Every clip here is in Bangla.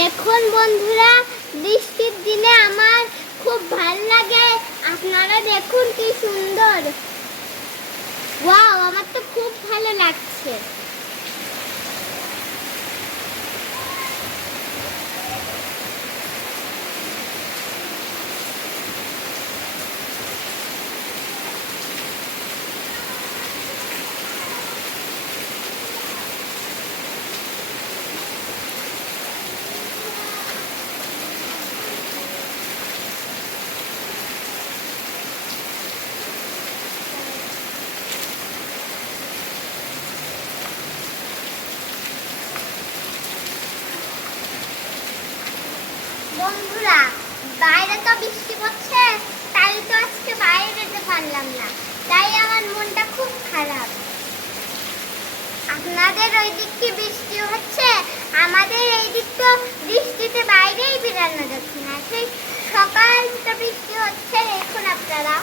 দেখুন বন্ধুরা, বৃষ্টির দিনে আমার খুব ভালো লাগে। আপনারা দেখুন কি সুন্দর। ওয়াও, আমার তো খুব ভালো লাগছে। বন্ধুরা, বাইরে তো বৃষ্টি পড়ছে, তাই তো আজকে বাইরে যেতে পারলাম না, তাই আমার মনটা খুব খারাপ। আপনাদের ওই দিক কি বৃষ্টি হচ্ছে? আমাদের এই দিক তো বৃষ্টিতে বাইরেই বেরানো যাচ্ছে না। সেই সকাল থেকে বৃষ্টি হচ্ছে, দেখুন আপনারা।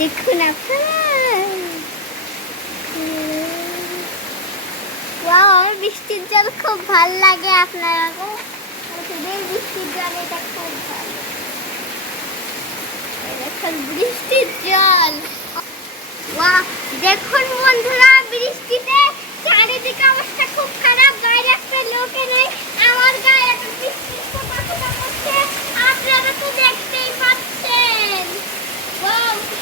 দেখুন আপনারা, আমার বৃষ্টির জল খুব ভাল লাগে। আপনারা বৃষ্টির জল, এটা খুব ভালো। দেখুন বৃষ্টির জল। দেখুন বন্ধুরা, বৃষ্টিতে চারিদিকে অবস্থা খুব খারাপ। গায়ে একটা লোকে নেই, আমার গায়ে একটা বৃষ্টির ফোঁটা ফোঁটা পড়ছে, আপনারা তো দেখতেই পাচ্ছেন।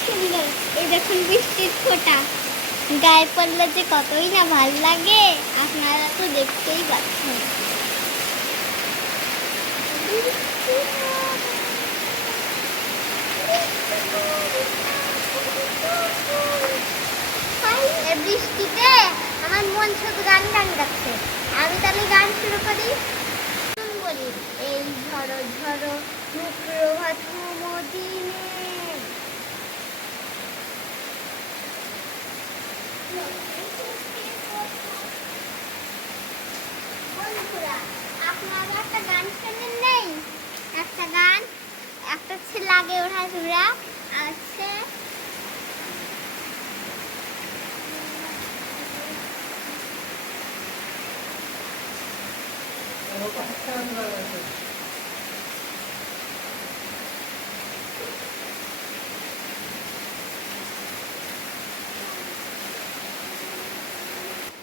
সুন্দর, এই দেখুন বৃষ্টির ফোঁটা গায়ে পড়লে যে কতই না ভাল লাগে, আপনারা তো দেখতেই পাচ্ছেন। বৃষ্টিতে আমার মন শুধু গান গান যাচ্ছে। আমি তাহলে গান শুরু করি। বলি, এই ঝড়ো ঝড়ো প্রভাত দিনে। বন্ধুরা, আপনারা একটা গান শোনেন নেই? একটা গান, একটা ছেলে লাগে ওরা ঘুরা আছে।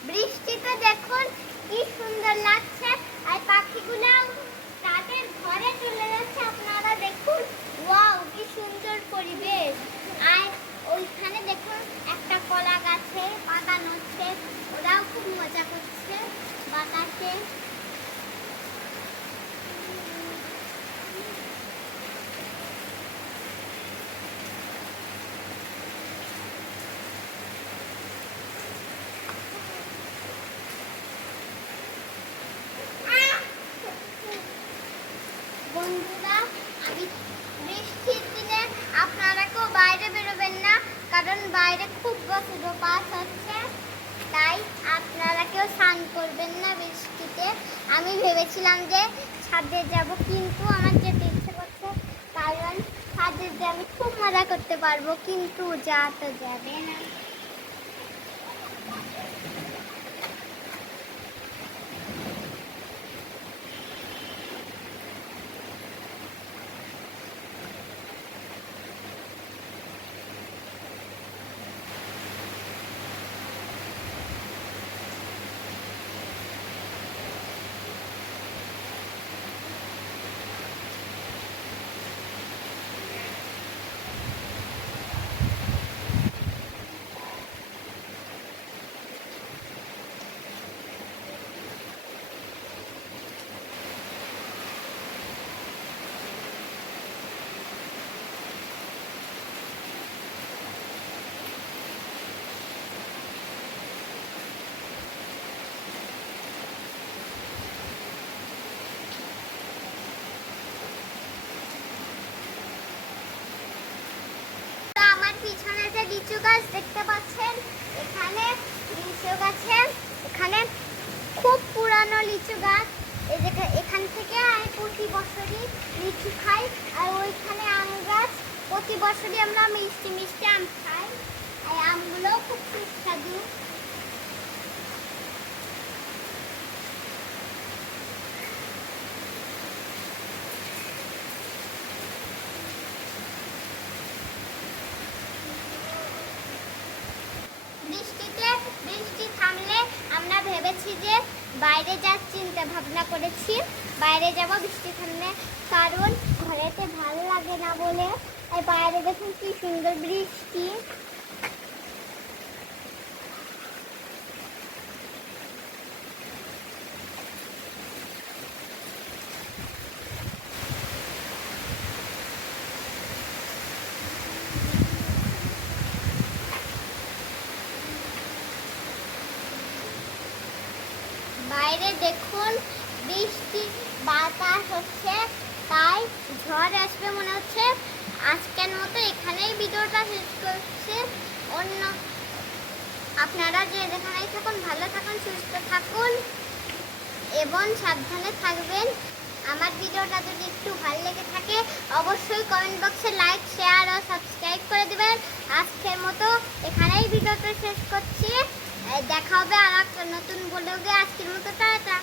বৃষ্টিতে দেখুন কি সুন্দর লাগছে, আর পাখিগুলো তাদের ঘরে চলে যাচ্ছে। আপনারা দেখুন, ওয়াও কি সুন্দর পরিবেশ। আর ওইখানে দেখুন একটা কলা গাছে পাতা নড়ছে, ওরাও খুব মজা করছে বাতাসে। বন্ধুরা, আমি বৃষ্টির দিনে আপনারা কেউ বাইরে বেরোবেন না, কারণ বাইরে খুব বজ্রপাত হচ্ছে। তাই আপনারা কেউ স্নান করবেন না বৃষ্টিতে। আমি ভেবেছিলাম যে ছাদে যাব, কিন্তু আমার যেতে ইচ্ছে করছে, কারণ ছাদে যে আমি খুব মজা করতে পারবো, কিন্তু যা তো যাবে না। পিছনে যে লিচু গাছ দেখতে পাচ্ছেন, এখানে লিচু গাছে পুরনো লিচু গাছ। এই যে এখান থেকে আমি প্রতি বছরই লিচু খাই। আর ওইখানে আম গাছ, প্রতি বছরই আমরা মিষ্টি মিষ্টি আম খাই। আর আমগুলোও খুব সুস্বাদু। বৃষ্টি থামলে আমরা ভেবেছি যে বাইরে যাওয়ার চিন্তা ভাবনা করেছি, বাইরে যাব বৃষ্টি থামলে, কারণ ঘরেতে ভালো লাগে না বলে। আর বাইরে দেখুন কি সুন্দর বৃষ্টি। বাইরে দেখুন বৃষ্টি বাতাস হচ্ছে, তাই ঝড় আসবে মনে হচ্ছে। আজকের মতো এখানেই ভিডিওটা শেষ করছি। অন্য আপনারা যে যেখানেই থাকুন ভালো থাকুন, সুস্থ থাকুন এবং সাবধানে থাকবেন। আমার ভিডিওটা যদি একটু ভালো লেগে থাকে অবশ্যই কমেন্ট বক্সে লাইক, শেয়ার ও সাবস্ক্রাইব করে দেবেন। আজকের মতো এখানেই ভিডিওটা শেষ করছি। দেখা হবে আর একটা নতুন ব্লগে। আজকের মতো টাটা।